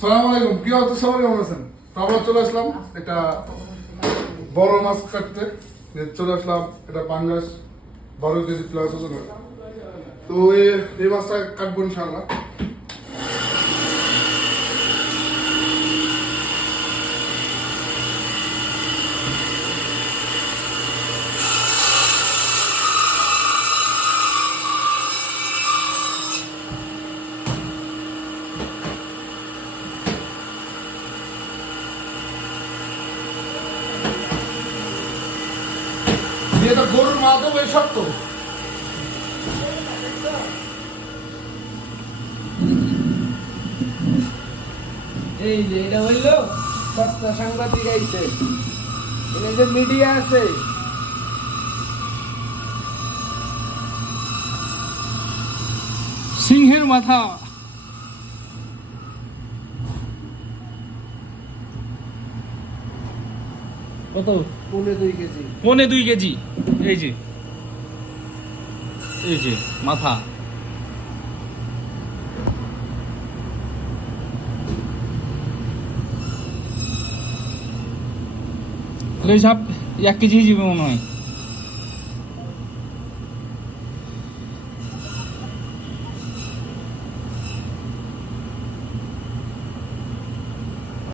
সালাম আলাইকুম, কি অবস্থা? সবাই কেমন আছেন? তো আমরা চলে আসলাম এটা বড় মাছ কাটতে। চলে আসলাম এটা পাঙ্গাস 12 কেজি প্লাস ওজনের। তো এই মাছটা কাটবো ইনশাআল্লাহ। এটা গরুর মাথা বেশ শক্ত। এই যে এটা হইলো সস্তা সাংবাদিক আইছে, এখানে যে মিডিয়া আছে সিংহের মাথা। কত? 2.5 কেজি। 2.5 কেজি। এই যে মাথা। এই সব 1 কেজি যাবে মনে হয়।